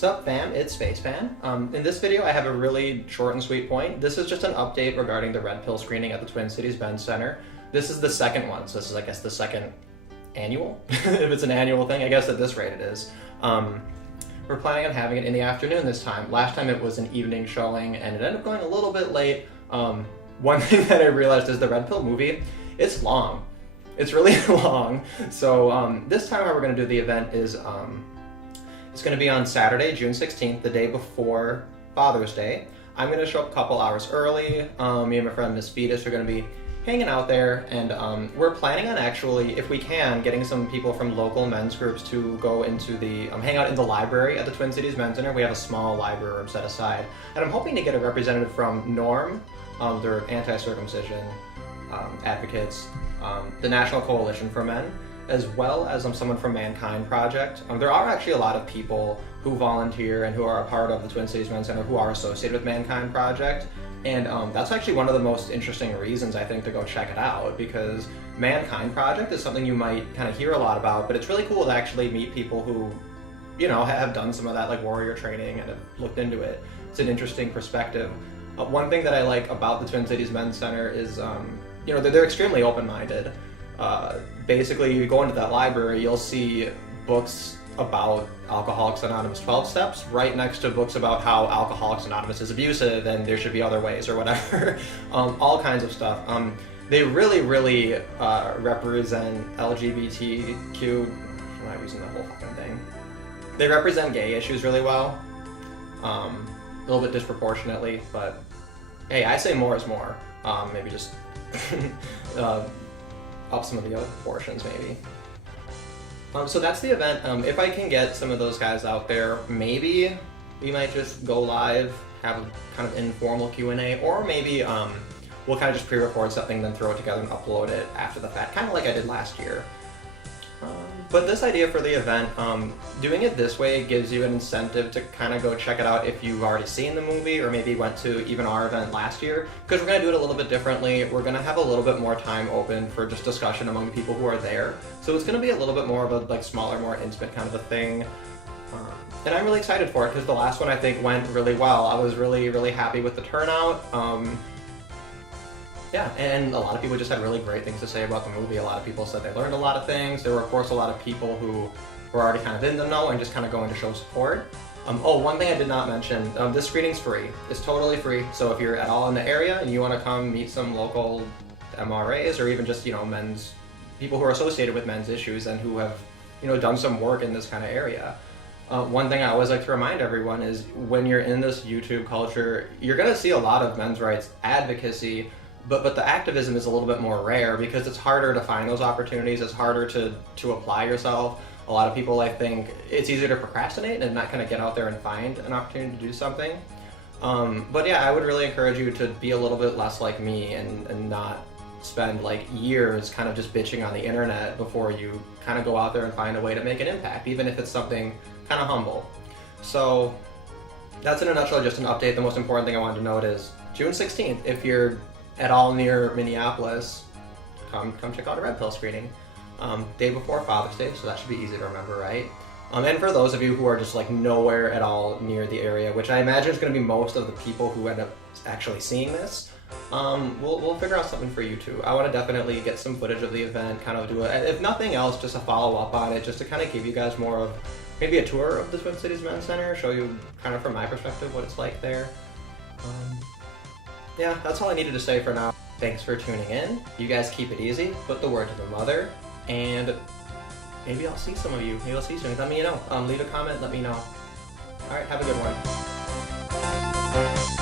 Sup fam, it's Spacepan. In this video I have a really short and sweet point. This is just an update regarding the Red Pill screening at the Twin Cities Men's Center. This is the second one, so this is I guess the second annual? If it's an annual thing, I guess at this rate it is. We're planning on having it in the afternoon this time. Last time it was an evening showing and it ended up going a little bit late. One thing that I realized is the Red Pill movie, it's long. It's really long. So this time how we're going to do the event is it's going to be on Saturday, June 16th, the day before Father's Day. I'm going to show up a couple hours early. Me and my friend Miss Fetus are going to be hanging out there, and we're planning on actually, if we can, getting some people from local men's groups to go into the, hang out in the library at the Twin Cities Men's Center. We have a small library room set aside, and I'm hoping to get a representative from NORM, their anti-circumcision advocates, the National Coalition for Men, as well as someone from Mankind Project. There are actually a lot of people who volunteer and who are a part of the Twin Cities Men's Center who are associated with Mankind Project. And that's actually one of the most interesting reasons, I think, to go check it out, because Mankind Project is something you might kind of hear a lot about, but it's really cool to actually meet people who, you know, have done some of that like warrior training and have looked into it. It's an interesting perspective. One thing that I like about the Twin Cities Men's Center is, you know, they're extremely open-minded. Basically, you go into that library, you'll see books about Alcoholics Anonymous 12 steps right next to books about how Alcoholics Anonymous is abusive and there should be other ways or whatever. All kinds of stuff. They really represent LGBTQ, I'm not using the whole fucking thing. They represent gay issues really well. A little bit disproportionately, but hey, I say more is more. Maybe just up some of the other proportions, maybe. So that's the event. If I can get some of those guys out there, maybe we might just go live, have a kind of informal Q&A, or maybe we'll kind of just pre-record something, then throw it together and upload it after the fact, kind of like I did last year. But this idea for the event, doing it this way gives you an incentive to kind of go check it out if you've already seen the movie or maybe went to even our event last year, because we're going to do it a little bit differently. We're going to have a little bit more time open for just discussion among the people who are there. So it's going to be a little bit more of a like smaller, more intimate kind of a thing. And I'm really excited for it because the last one I think went really well. I was really happy with the turnout. Yeah, and a lot of people just had really great things to say about the movie. A lot of people said they learned a lot of things. There were, of course, a lot of people who were already kind of in the know and just kind of going to show support. Oh, one thing I did not mention, this screening's free. It's totally free, so if you're at all in the area and you want to come meet some local MRAs or even just, you know, people who are associated with men's issues and who have, you know, done some work in this kind of area. One thing I always like to remind everyone is when you're in this YouTube culture, you're going to see a lot of men's rights advocacy, but the activism is a little bit more rare because it's harder to find those opportunities. It's harder to apply yourself. A lot of people, I think, it's easier to procrastinate and not kind of get out there and find an opportunity to do something. But yeah, I would really encourage you to be a little bit less like me and not spend like years kind of just bitching on the internet before you kind of go out there and find a way to make an impact, even if it's something kind of humble. So that's in a nutshell just an update. The most important thing I wanted to note is June 16th, if you're at all near Minneapolis, come check out a Red Pill screening. Day before Father's Day, so that should be easy to remember, right? And for those of you who are just like nowhere at all near the area, which I imagine is going to be most of the people who end up actually seeing this, we'll figure out something for you too. I want to definitely get some footage of the event, kind of do it, if nothing else, just a follow-up on it, just to kind of give you guys more of maybe a tour of the Twin Cities Men's Center, show you kind of from my perspective what it's like there. Yeah, that's all I needed to say for now. Thanks for tuning in. You guys keep it easy, put the word to the mother, and maybe I'll see some of you. Maybe I'll see you soon. Let me know. Leave a comment, let me know. Alright, have a good one.